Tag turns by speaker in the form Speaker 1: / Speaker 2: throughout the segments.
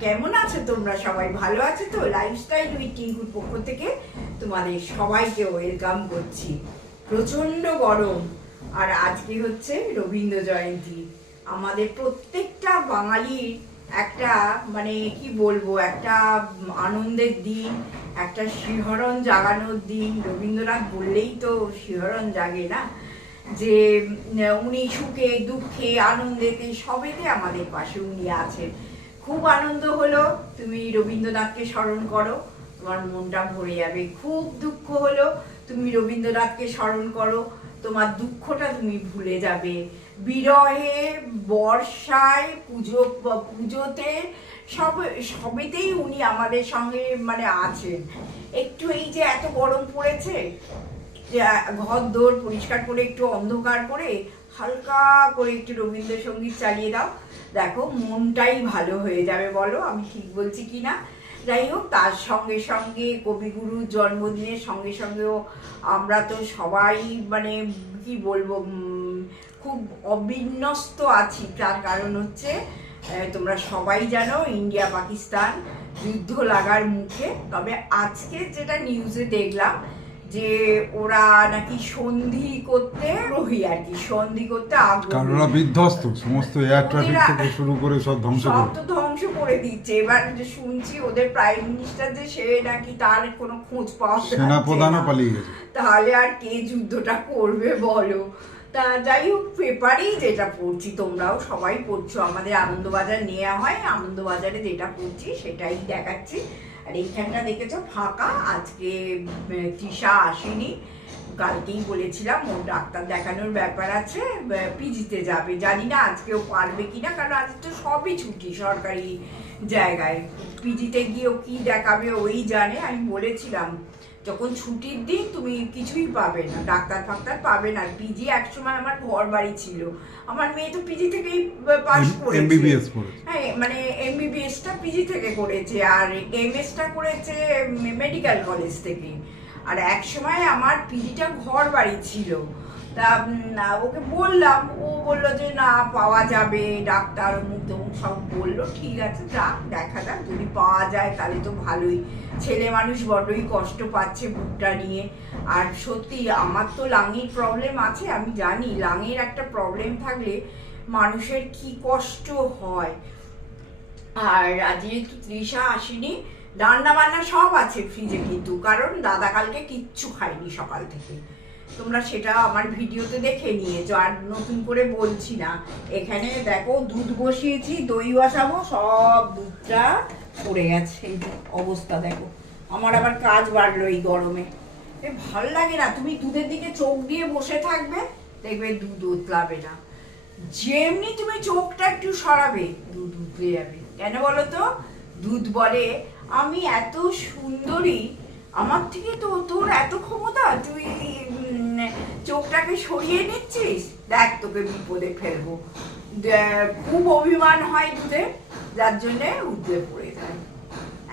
Speaker 1: কেমন আছো তোমরা? সবাই ভালো আছো তো? লাইফস্টাইল উইথ টিঙ্কুর পক্ষ থেকে তোমাদের সবাইকে ওয়েলকাম করছি। প্রচণ্ড গরম। আর আজকে হচ্ছে রবীন্দ্র জয়ন্তী। আমাদের প্রত্যেকটা বাঙালির একটা মানে কি বলব, একটা আনন্দের দিন, একটা শিহরণ জাগানোর দিন। রবীন্দ্রনাথ বললেই তো শিহরণ জাগে না? যে উনি সুখে, দুঃখে, আনন্দেতে সবেতে আমাদের পাশে উনি আছেন। খুব আনন্দ হলো। তুমি রবীন্দ্রনাথকে স্মরণ করো, তোমার মনটা ভরে যাবে। খুব দুঃখ হলো, তুমি রবীন্দ্রনাথকে স্মরণ করো, তোমার দুঃখটা তুমি ভুলে যাবে। বিরহে, বর্ষায়, পুজো, পুজোতে সব, সবেতেই উনি আমাদের সঙ্গে মানে আছেন। একটু এই যে এত গরম পড়েছে ঘর দৌড় পরিষ্কার করে, একটু অন্ধকার করে হালকা করে একটু রবীন্দ্রসঙ্গীত চালিয়ে দাও। দেখো, মনটাই ভালো হয়ে যাবে বলো, আমি ঠিক বলছি কি না? যাই হোক, তার সঙ্গে সঙ্গে কবিগুরুর জন্মদিনের সঙ্গে সঙ্গেও আমরা তো সবাই মানে কি বলব খুব অবিন্যস্ত আছি। তার কারণ হচ্ছে তোমরা সবাই জানো, ইন্ডিয়া, পাকিস্তান, যুদ্ধ লাগার মুখে। তবে আজকে যেটা নিউজে দেখলাম যে ওরা নাকি সন্ধি করতে রহি আর কি সন্ধি করতে আগ্রহী।
Speaker 2: কারণ ওরা বিধ্বস্ত সমস্ত এয়ার ট্রাফিক থেকে শুরু করে সব ধ্বংস
Speaker 1: সব
Speaker 2: করে
Speaker 1: তো ধ্বংস করে দিচ্ছে। এবার যে শুনছি ওদের প্রাইম মিনিস্টার যে সে নাকি তার কোনো খোঁজ পাওয়া যাচ্ছে
Speaker 2: সেনা প্রধানও
Speaker 1: না।
Speaker 2: পালিয়ে গেছে।
Speaker 1: তাহলে আর কে যুদ্ধটা করবে বলো? তা যাই হোক পেপারেই যেটা পড়ছি তোমরাও সবাই পড়ছো। আমাদের আনন্দবাজার নেওয়া হয় আনন্দবাজারে যেটা পড়ছি সেটাই দেখাচ্ছি। আর এইখানটা দেখেছ? ফাঁকা। আজকে তৃষা আসেনি। কালকেই বলেছিলাম ওর ডাক্তার দেখানোর ব্যাপার আছে পিজিতে যাবে। জানি না আজকেও পারবে কি না কারণ আজ তো সবই ছুটি সরকারি জায়গায়। পিজিতে গিয়েও কি দেখাবে, ওই জানে। আমি বলেছিলাম যখন ছুটির দিন তুমি কিছুই পাবে না ডাক্তার ফাক্তার পাবে না। পিজি একসময় আমার ঘর বাড়ি ছিল। আমার মেয়ে তো পিজি থেকেই পাস করেছে।
Speaker 2: এমবিবিএস
Speaker 1: হ্যাঁ মানে এমবিবিএসটা পিজি থেকে করেছে আর এমএসটা করেছে মেডিকেল কলেজ থেকে আর এক সময় আমার পিজিটা ঘর বাড়ি ছিল। তা ওকে বললাম ও বলল যে না পাওয়া যাবে। ডাক্তার অমুক তমুক সব বলল ঠিক আছে যাক দেখা যাক যদি পাওয়া যায় তাহলে তো ভালোই। ছেলে মানুষ বড্ডই কষ্ট পাচ্ছে বুকটা নিয়ে। আর সত্যি, আমার তো লাঙের প্রবলেম আছে, আমি জানি লাঙের একটা প্রবলেম থাকলে মানুষের কি কষ্ট হয়। আর আজ যেহেতু তৃষা আসেনি রান্না বান্না সব আছে ফ্রিজে কিন্তু, কারণ দাদা কালকে কিচ্ছু খায়নি সকাল থেকে। তোমরা সেটা আমার ভিডিওতে দেখে নিয়েছো, আর নতুন করে বলছি না। এখানে দেখো দুধ বসিয়েছি, দই বসাবো, সব দুধটা পড়ে গেছে, এই অবস্থা দেখো। আমার আবার কাজ বাড়লো এই গরমে। এ, ভালো লাগে না, তুমি দুধের দিকে চোখ দিয়ে বসে থাকবে, দেখবে দুধ উতলাবে না। যেমনি তুমি চোখটা একটু সরাবে, দুধ উতলে যাবে। কেন বলো তো? দুধ বলে, আমি এত সুন্দরী, আমার থেকে তো তোর এত ক্ষমতা, তুই চোখটাকে সরিয়ে নিচ্ছিস? দেখ তোকে বিপদে ফেলব। খুব অভিমান হয় দুধে যার জন্যে উঠতে পড়ে যায়।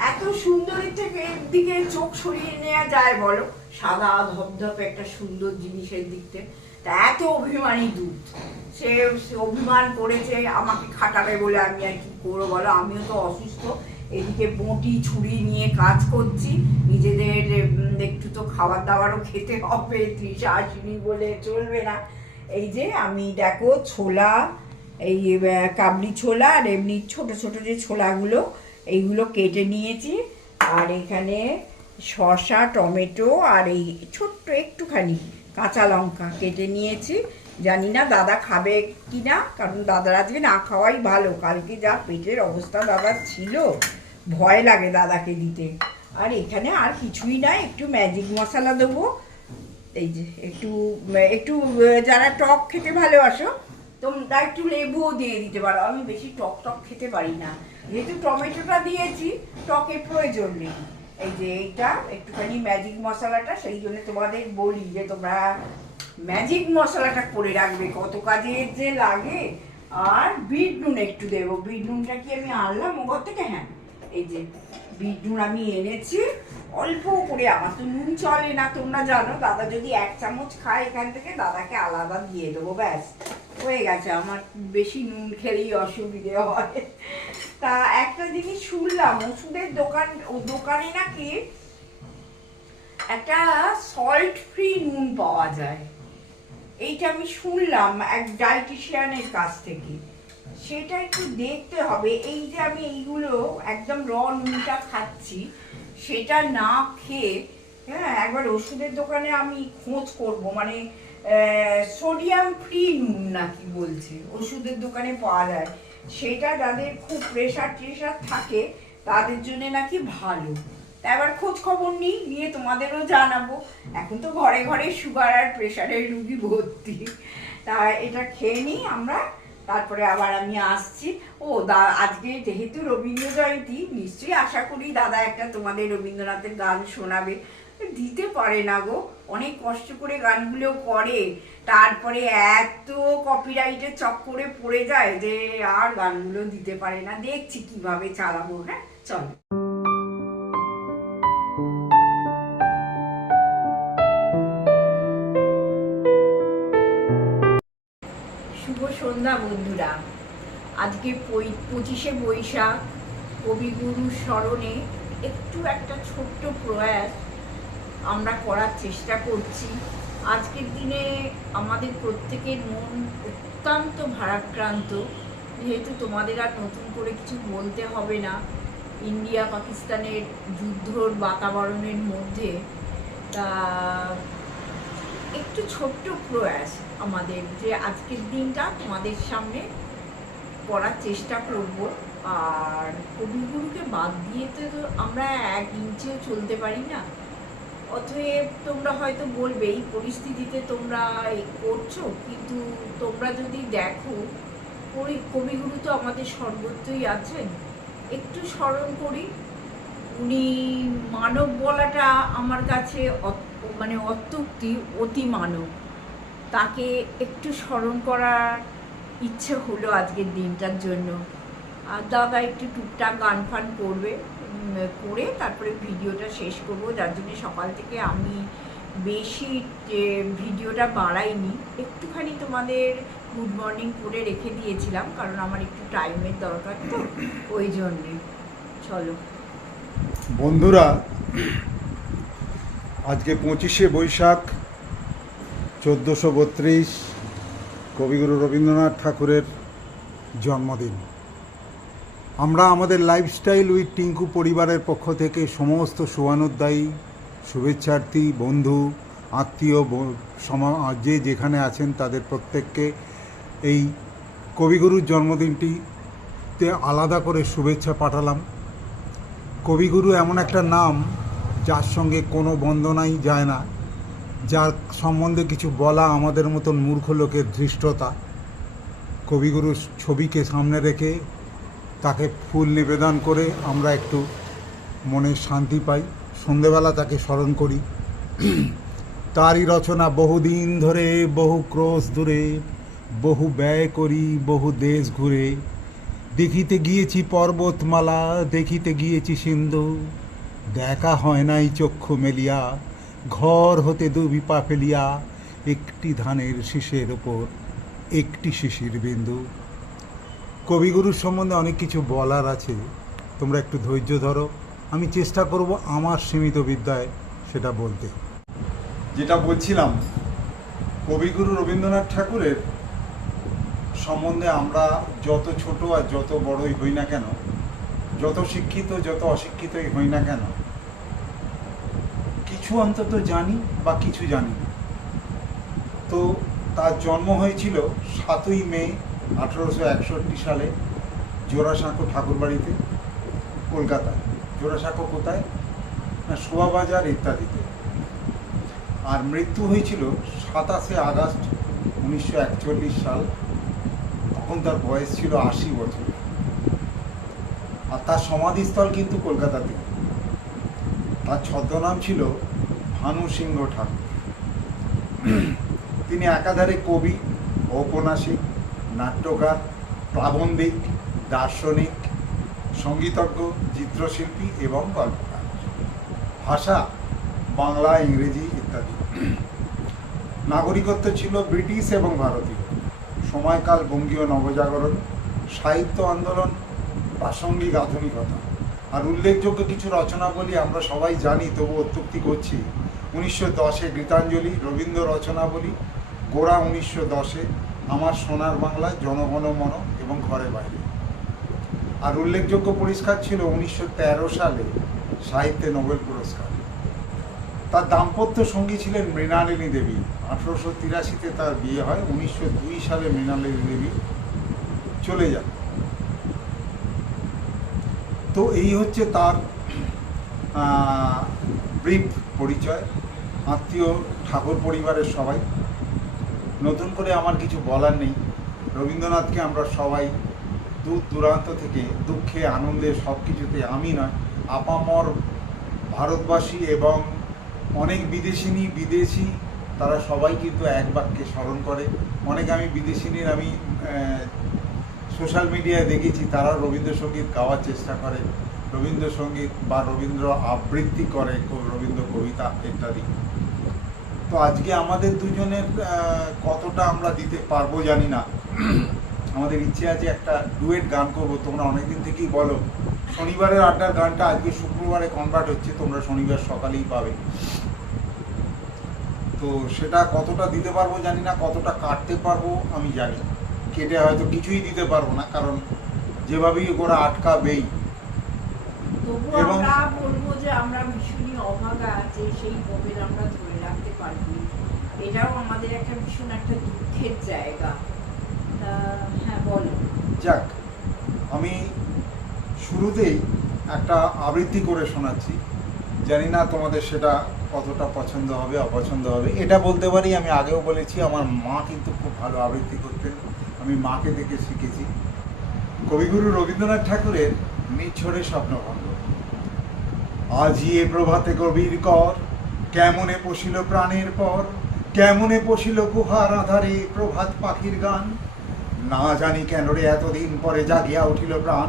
Speaker 1: এত সুন্দরী থেকে দিকে চোখ সরিয়ে নেওয়া যায় বলো, সাদা ধপধপে একটা সুন্দর জিনিসের দিক থেকে তা এত অভিমানী দুধ। সে অভিমান করেছে, আমাকে খাটাবে বলে আমি আর কি করব বলো? আমিও তো অসুস্থ, এদিকে বঁটি ছুরি নিয়ে কাজ করছি। নিজেদের একটু তো খাবার দাবারও খেতে হবে তৃষা আসেনি বলে চলবে না। এই যে আমি দেখো ছোলা এই কাবলি ছোলা আর এমনি ছোট ছোট যে ছোলাগুলো, এইগুলো কেটে নিয়েছি। আর এখানে শসা, টমেটো আর এই ছোট্ট একটুখানি কাঁচা লঙ্কা কেটে নিয়েছি। জানি না দাদা খাবে কি না কারণ দাদার আজকে না খাওয়াই ভালো। কালকে যা পেটের অবস্থা দাদার ছিল, ভয় লাগে দাদাকে দিতে। আর এখানে আর কিছুই না, একটু ম্যাজিক মশলা দেবো। এই যে, একটু একটু যারা টক খেতে ভালোবাসো তোমরা একটু লেবুও দিয়ে দিতে পারো। আমি বেশি টক টক খেতে পারি না। যেহেতু টমেটোটা দিয়েছি, টকের প্রয়োজন নেই। এই যে এইটা, একটুখানি ম্যাজিক মশলাটা, সেই জন্য তোমাদের বলি যে তোমরা ম্যাজিক মশলাটা করে রাখবে। কত কাজে যে লাগে। আর বিট নুন একটু দেবো। বিট নুনটা কি আমি আনলাম? ওঘর থেকে? হ্যাঁ। এই যে বিট নুন আমি এনেছি। অল্প করে। আমার তো নুন চলে না, তোমরা জানো। দাদা যদি এক চামচ খায় এখান থেকে, দাদাকে আলাদা দিয়ে দেবো, ব্যাস। হয়ে গেছে, আমার বেশি নুন খেলেই অসুবিধে হয়। তা একটা জিনিস শুনলাম, ওষুধের দোকান দোকানে নাকি একটা সল্ট ফ্রি নুন পাওয়া যায়। এইটা আমি শুনলাম এক ডায়েটিশিয়ানের কাছ থেকে। সেটা একটু দেখতে হবে। এই যে আমি এইগুলো একদম র নুনটা খাচ্ছি, সেটা না খেয়ে হ্যাঁ একবার ওষুধের দোকানে আমি খোঁজ করব। মানে সোডিয়াম ফ্রি নুন নাকি বলছে? ওষুধের দোকানে পাওয়া যায়। সেটা যাদের খুব প্রেশার ট্রেশার থাকে, তাদের জন্য নাকি ভালো। তা এবার খোঁজ খবর নিই, নিয়ে তোমাদেরও জানাব। এখন তো ঘরে ঘরে সুগার আর প্রেশারের রুগী ভর্তি। তা এটা খেয়ে নিই আমরা, তারপরে আবার আমি আসছি। ও দা, আজকে যেহেতু রবীন্দ্র জয়ন্তী নিশ্চয়ই আশা করি দাদা একটা তোমাদের রবীন্দ্রনাথের গান শোনাবে। দিতে পারে না গো। অনেক কষ্ট করে গানগুলো করে, তারপরে এত কপিরাইটের চক্করে পড়ে যায় যে আর গানগুলো দিতে পারে না। দেখছি কীভাবে চালাবো হ্যাঁ? চলো। শুভ সন্ধ্যা বন্ধুরা। আজকে পঁচিশে বৈশাখ। কবিগুরু স্মরণে একটু একটা ছোট্ট প্রয়াস আমরা করার চেষ্টা করছি। আজকের দিনে আমাদের প্রত্যেকের মন অত্যন্ত ভারাক্রান্ত। যেহেতু তোমাদের আর নতুন করে কিছু বলতে হবে না, ইন্ডিয়া পাকিস্তানের যুদ্ধর বাতাবরণের মধ্যে, তা একটু ছোট্ট প্রয়াস আমাদের যে আজকের দিনটা তোমাদের সামনে করার চেষ্টা করব। আর কবিগুরুকে বাদ দিয়ে তো আমরা এক ইঞ্চিও চলতে পারি না। অতএব তোমরা হয়তো বলবে এই পরিস্থিতিতে তোমরা করছ, কিন্তু তোমরা যদি দেখো ওই কবিগুরু তো আমাদের সর্বত্রই আছেন। একটু স্মরণ করি, উনি মানব বলাটা আমার কাছে মানে অত্যুক্তি, অতি মানব। তাকে একটু স্মরণ করার ইচ্ছে হলো আজকের দিনটার জন্য। আর দাদা একটু টুকটাক গান ফান করবে। করে তারপরে ভিডিওটা শেষ করব। যার জন্য সকাল থেকে আমি বেশি ভিডিওটা বাড়াইনি। একটুখানি তোমাদের গুড মর্নিং করে রেখে দিয়েছিলাম, কারণ আমার একটু টাইমের দরকার তো, ওই জন্যে। চলো।
Speaker 2: বন্ধুরা, আজকে পঁচিশে বৈশাখ, চোদ্দোশো বত্রিশ, কবিগুরু রবীন্দ্রনাথ ঠাকুরের জন্মদিন। আমরা আমাদের লাইফস্টাইল উইথ টিঙ্কু পরিবারের পক্ষ থেকে সমস্ত শুভানুদ্দায়ী শুভেচ্ছার্থী, বন্ধু, আত্মীয় সমা, যে যেখানে আছেন তাদের প্রত্যেককে এই কবিগুরুর জন্মদিনটিতে আলাদা করে শুভেচ্ছা পাঠালাম। কবিগুরু এমন একটা নাম যার সঙ্গে কোনো বন্দনাই যায় না, যার সম্বন্ধে কিছু বলা আমাদের মতন মূর্খ লোকের ধৃষ্টতা। কবিগুরুর ছবিকে সামনে রেখে তাকে ফুল নিবেদন করে আমরা একটু মনে শান্তি পাই। সন্ধেবেলা তাকে স্মরণ করি। তারই রচনা বহুদিন ধরে, বহু ক্রোশ দূরে, বহু ব্যয় করি, বহু দেশ ঘুরে। দেখিতে গিয়েছি পর্বতমালা, দেখিতে গিয়েছি সিন্ধু। দেখা হয় নাই চক্ষু মেলিয়া, ঘর হতে দুবি পা ফেলিয়া, একটি ধানের শীষের ওপর একটি শিশির বিন্দু। কবিগুরুর সম্বন্ধে অনেক কিছু বলার আছে। তোমরা একটু ধৈর্য ধরো। আমি চেষ্টা করব আমার সীমিত বিদ্যায় সেটা বলতে। যেটা বলছিলাম, কবিগুরু রবীন্দ্রনাথ ঠাকুরের সম্বন্ধে আমরা যত ছোট আর যত বড়ই হই না কেন, যত শিক্ষিত, যত অশিক্ষিতই হই না কেন, কিছু অন্তত জানি বা কিছু জানি তো তার জন্ম হয়েছিল সাতই মে আঠেরোশো একষট্টি সালে জোড়াসাঁকো ঠাকুরবাড়িতে, কলকাতায়। জোড়াসাঁকো কোথায়? না, শোভাবাজার ইত্যাদিতে। আর মৃত্যু হয়েছিল সাতাশে আগস্ট উনিশশো একচল্লিশ সাল। তখন তার বয়স ছিল আশি বছর। আর তার সমাধিস্থল কিন্তু কলকাতাতে তার ছদ্মনাম ছিল ভানু সিংহ ঠাকুর। তিনি একাধারে কবি, ঔপন্যাসিক নাট্যকার, প্রাবন্ধিক, দার্শনিক, সঙ্গীতজ্ঞ, চিত্রশিল্পী এবং গল্পকার। ভাষা, বাংলা, ইংরেজি ইত্যাদি। নাগরিকত্ব ছিল ব্রিটিশ এবং ভারতীয়। সময়কাল বঙ্গীয় নবজাগরণ, সাহিত্য আন্দোলন, প্রাসঙ্গিক আধুনিকতা। আর উল্লেখযোগ্য কিছু রচনাবলী আমরা সবাই জানি, তবু অত্যুক্তি করছি। উনিশশো দশে গীতাঞ্জলি, রবীন্দ্র রচনাবলী, গোড়া উনিশশো দশে আমার সোনার বাংলা জনগণ মন এবং ঘরে বাইরে। আর উল্লেখযোগ্য পুরস্কার ছিল উনিশশো তেরো সালে সাহিত্যে নোবেল পুরস্কার। তার দাম্পত্য সঙ্গী ছিলেন মৃণালিনী দেবী। আঠারোশো তিরাশিতে তার বিয়ে হয়, উনিশশো দুই সালে মৃণালিনী দেবী চলে যান। তো এই হচ্ছে তার ব্রিফ পরিচয়। আত্মীয়, ঠাকুর পরিবারের সবাই। নতুন করে আমার কিছু বলার নেই। রবীন্দ্রনাথকে আমরা সবাই দূর দূরান্ত থেকে দুঃখে, আনন্দে সব কিছুতে আমি নয়, আপামর ভারতবাসী এবং অনেক বিদেশিনী, বিদেশি, তারা সবাই কিন্তু এক বাক্যে স্মরণ করে। অনেক আমি বিদেশিনীর আমি সোশ্যাল মিডিয়ায় দেখেছি, তারা রবীন্দ্রসঙ্গীত গাওয়ার চেষ্টা করে। রবীন্দ্রসঙ্গীত বা রবীন্দ্র আবৃত্তি করে রবীন্দ্র কবিতা ইত্যাদি। তো আজকে আমাদের দুজনের কতটা আমরা দিতে পারব জানি না। আমাদের ইচ্ছে আছে একটা ডুয়েট গান করব, তোমরা অনেকদিন থেকেই বলো। শনিবারের আড্ডার গানটা আজকে শুক্রবারে কনভার্ট হচ্ছে, তোমরা শনিবার সকালেই পাবে। তো সেটা কতটা দিতে পারব জানি না, কতটা কাটতে পারব আমি জানি কেটে হয়তো কিছুই দিতে পারব না, কারণ যেভাবেই ওরা আটকাবেই
Speaker 1: তবু আমরা বলব যে আমরা ভীষণই অভাগা সেই আমরা ধরে রাখতে পারব। এটাও আমাদের একটা ভীষণ একটা দুঃখের জায়গা। হ্যাঁ বলো।
Speaker 2: যাক আমি শুরুতেই একটা আবৃত্তি করে শোনাচ্ছি। জানি না তোমাদের সেটা কতটা পছন্দ হবে অপছন্দ হবে। এটা বলতে পারি আমি আগেও বলেছি আমার মা কিন্তু খুব ভালো আবৃত্তি করতেন। আমি মাকে দেখে শিখেছি। কবিগুরু রবীন্দ্রনাথ ঠাকুরের নিচ্ছরে স্বপ্নভঙ্গ। আজি এ প্রভাতে কবির কর। কেমনে পশিল প্রাণের পর? কেমনে পশিল গুহার আধারে প্রভাত পাখির গান? না জানি কেন রে এতদিন পরে জাগিয়া উঠিল প্রাণ।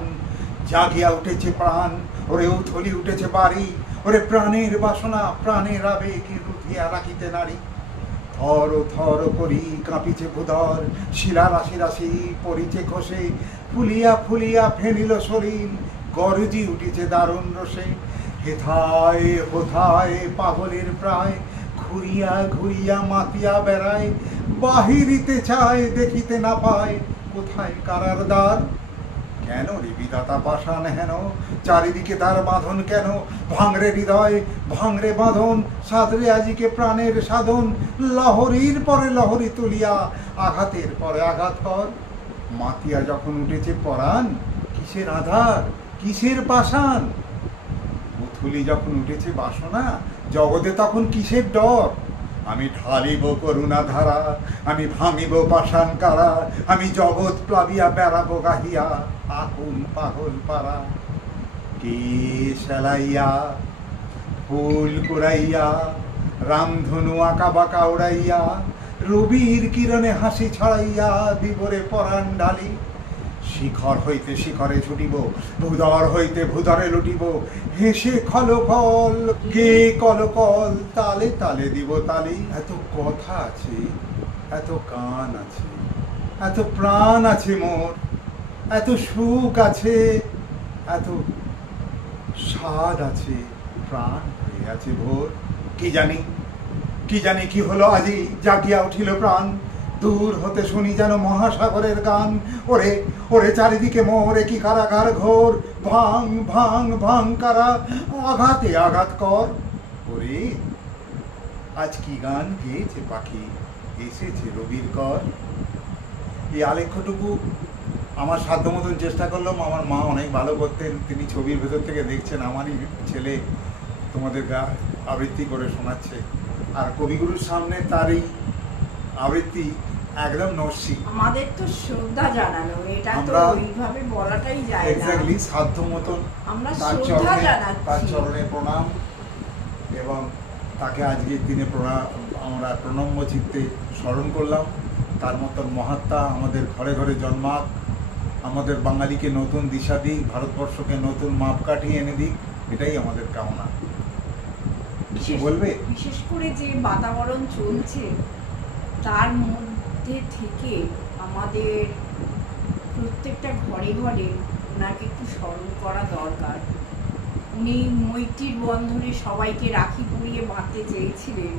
Speaker 2: জাগিয়া উঠেছে প্রাণ। ওরে উথলি উঠেছে বাড়ি। ওরে প্রাণের বাসনা, প্রাণের আবেগ রুধিয়া রাখিতে নারী। থর থর করি কাঁপিছে ভুধর। শিলা রাশি রাশি পড়িছে খসে। ফুলিয়া ফুলিয়া ফেনিল শরীর গরজি উঠেছে দারুণ রসে। হেথায়, হোথায়, পাগলের প্রায়, ঘুরিয়া ঘুরিয়া মাতিয়া বেড়ায়, বাহিরিতে চায়, দেখিতে না পায়, কোথায় কারার দ্বার? কেন রে বিধাতা পাষাণ হেন? চারিদিকে তার বাঁধন কেন? ভাঙরে হৃদয়, ভাঙরে বাঁধন সাদরে আজিকে প্রাণের সাধন, লহরীর পরে লহরী তুলিয়া, আঘাতের পরে আঘাত কর। মাতিয়া যখন উঠেছে পরাণ, কিসের আধার? কিসের পাষাণ? উথুলি যখন উঠেছে বাসনা, জগতে তখন কিসের ডর? আমি ঢালিব করুণা ধারা আমি ভাঙিব পাষাণ কারা, আমি জগৎ প্লাবিয়া বেড়াবো গাহিয়া, আকুল পাগল পারা কে সেলাইয়া ফুল কুড়াইয়া, রামধনু আঁকা বাঁকা উড়াইয়া, রবির কিরণে হাসি ছড়াইয়া দিবরে পরাণ ঢালি। শিখর হইতে শিখরে ছুটিব, ভূধর হইতে ভূধরে লুটিব। হেসে খল ফল কে কল কল, তালে তালে দিব তালে। এত কথা আছে, এত কান আছে, এত প্রাণ আছে মোর। এত সুখ আছে, এত স্বাদ আছে, প্রাণ হয়ে আছে ভোর। কি জানি কি জানি কি হলো আজি, জাগিয়া উঠিল প্রাণ। দূর হতে শুনি যেন মহাসাগরের গান। ওরে ওরে চারিদিকে মোরে কি কারাগার ঘোর? ভাং ভাং ভাং কারা? আঘাতে আঘাত কর। ওরে, আজ কি গান গেয়েছে পাখি? এসেছে রবির কর। এই আলেখ্যটুকু আমার সাধ্য মতন চেষ্টা করলাম। আমার মা অনেক ভালো করতেন। তিনি ছবির ভেতর থেকে দেখছেন আমারই ছেলে তোমাদের গা আবৃত্তি করে শোনাচ্ছে। আর কবিগুরুর সামনে তার এই আবৃত্তি একদম নস্যি
Speaker 1: আমাদের তো শ্রদ্ধা জানানো এটা তো ওইভাবে বলাটাই যায় না।
Speaker 2: এক্স্যাক্টলি সাধ্য মতন
Speaker 1: আমরা শ্রদ্ধা
Speaker 2: চরণে তার চরণে প্রণাম এবং তাকে আজকের দিনে প্রণাম আমরা প্রণম্য চিত্তে স্মরণ করলাম। তার মতন মহাত্মা আমাদের ঘরে ঘরে জন্মাক। আমাদের বাঙালিকে নতুন দিশা দিক ভারতবর্ষকে নতুন মাপকাঠি এনে দিক এটাই আমাদের কামনা। বলবে?
Speaker 1: বিশেষ করে যে বাতাবরণ চলছে তার মধ্যে থেকে আমাদের প্রত্যেকটা ঘরে ঘরে ওনাকে একটু স্মরণ করা দরকার। উনি মৈত্রীর বন্ধনে সবাইকে রাখি পরিয়ে বাঁধতে চেয়েছিলেন,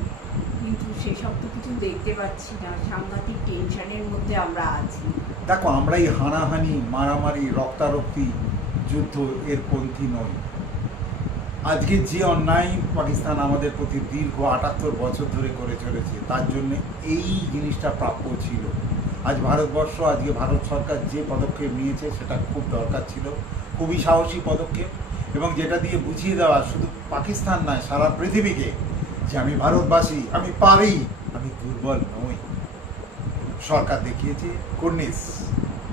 Speaker 1: কিন্তু সেসব তো কিছু দেখতে পাচ্ছি না। সাংঘাতিক টেনশনের মধ্যে আমরা আছি।
Speaker 2: দেখো আমরা এই হানাহানি, মারামারি, রক্তারক্তি, যুদ্ধ এর পন্থী নই। আজকে যে অন্যায় পাকিস্তান আমাদের প্রতি দীর্ঘ আটাত্তর বছর ধরে করে চলেছে, তার জন্য এই জিনিসটা প্রাপ্য ছিল। আজ ভারতবর্ষ, আজকে ভারত সরকার যে পদক্ষেপ নিয়েছে সেটা খুব দরকার ছিল, খুবই সাহসী পদক্ষেপ এবং যেটা দিয়ে বুঝিয়ে দেওয়া শুধু পাকিস্তান নয়, সারা পৃথিবীকে যে আমি ভারতবাসী, আমি পারি, আমি দুর্বল নই। সরকার দেখিয়েছে কর্নিস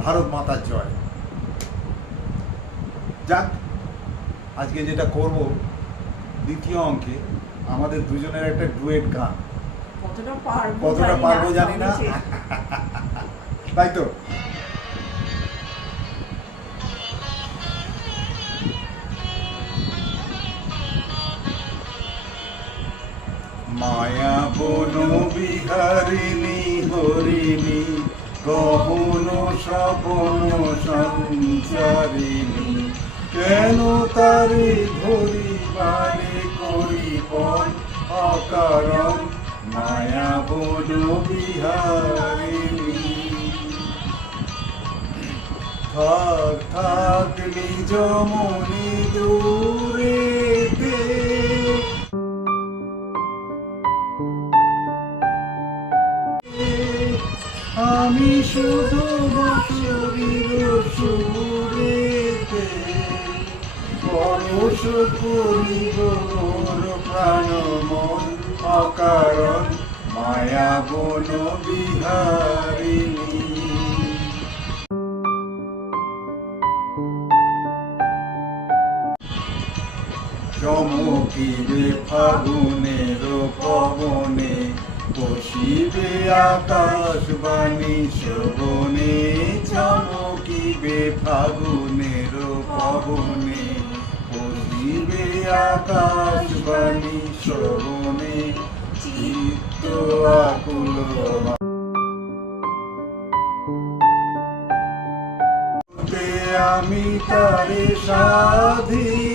Speaker 2: ভারত মাতার জয়। যাক আজকে যেটা করব দ্বিতীয় অঙ্কে আমাদের দুজনের একটা ডুয়েট গান।
Speaker 1: কতটা পারব জানি
Speaker 2: না তাই তো? মায়া বন বিহারিণী হরিণী গহন স্বপন সঞ্চারিণী। কেন তারে ধরিবারে করিপন অকারণ, মায়া বন বিহারিণী। থাক থাক নিজ মনি দূরেতে। আমি শুধু করিব মোর প্রাণ মন অকারণ চমকিবে ফাগুনের পবনে পশিবে আকাশ বাণী শোভনে চমকিবে ফাগুনের পবনে। পশিবে আকাশ বাণী শ্রবণে চিত্ত আকুল আমি তারে সাধিব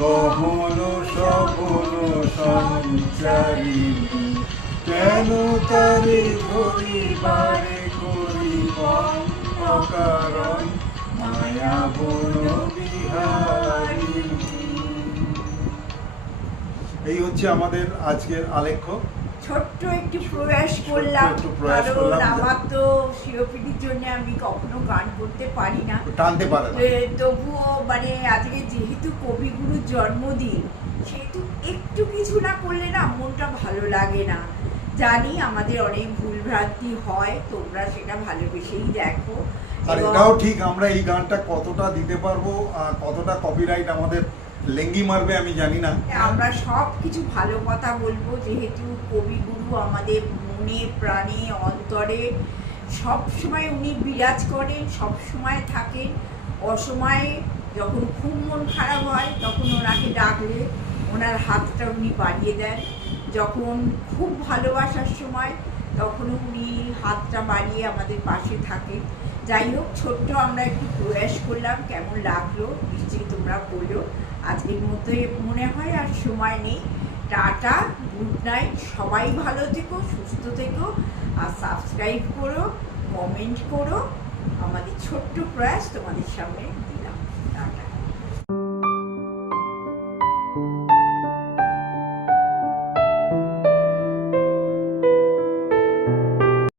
Speaker 2: গহন সপন সঞ্চারিণী কেন তারে ধরিবারে করিব অকারণ, মায়া বন বিহারিণী এই হচ্ছে আমাদের আজকের আলেখ্য।
Speaker 1: ছোট্ট একটু প্রয়াস করলাম কারণ আমার তো সিওপিডির জন্য আমি কখনো গান করতে পারি না। তবুও মানে আজকে যেহেতু কবিগুরুর জন্মদিন সেহেতু একটু কিছু না করলে না মনটা ভালো লাগে না। জানি আমাদের অনেক ভুলভ্রান্তি হয় তোমরা সেটা ভালোবেসেই দেখো।
Speaker 2: আর এটাও ঠিক আমরা এই গানটা কতটা দিতে পারব আর কতটা কপিরাইট আমাদের লেঙ্গি মারবে আমি জানি না।
Speaker 1: আমরা সব কিছু ভালো কথা বলব, যেহেতু কবিগুরু আমাদের মনে, প্রাণে, অন্তরে, সব সময় উনি বিরাজ করেন, সব সময় থাকেন। অসময়ে যখন খুব মন খারাপ হয়, তখন ওনাকে ডাকলে ওনার হাতটা উনি বাড়িয়ে দেন। যখন খুব ভালোবাসার সময়, তখন উনি হাতটা বাড়িয়ে আমাদের পাশে থাকেন। যাই হোক, ছোট্ট আমরা একটু প্রয়াস করলাম, কেমন লাগল, নিশ্চয়ই তোমরা বলো। আজকের মধ্যে মনে হয় আর সময় নেই। টাটা, গুড নাইট, সবাই ভালো থেকো, সুস্থ থেকো, আর সাবস্ক্রাইব করো, কমেন্ট করো। আমাদের ছোট্ট প্রয়াস তোমাদের সামনে দিলাম। টাটা।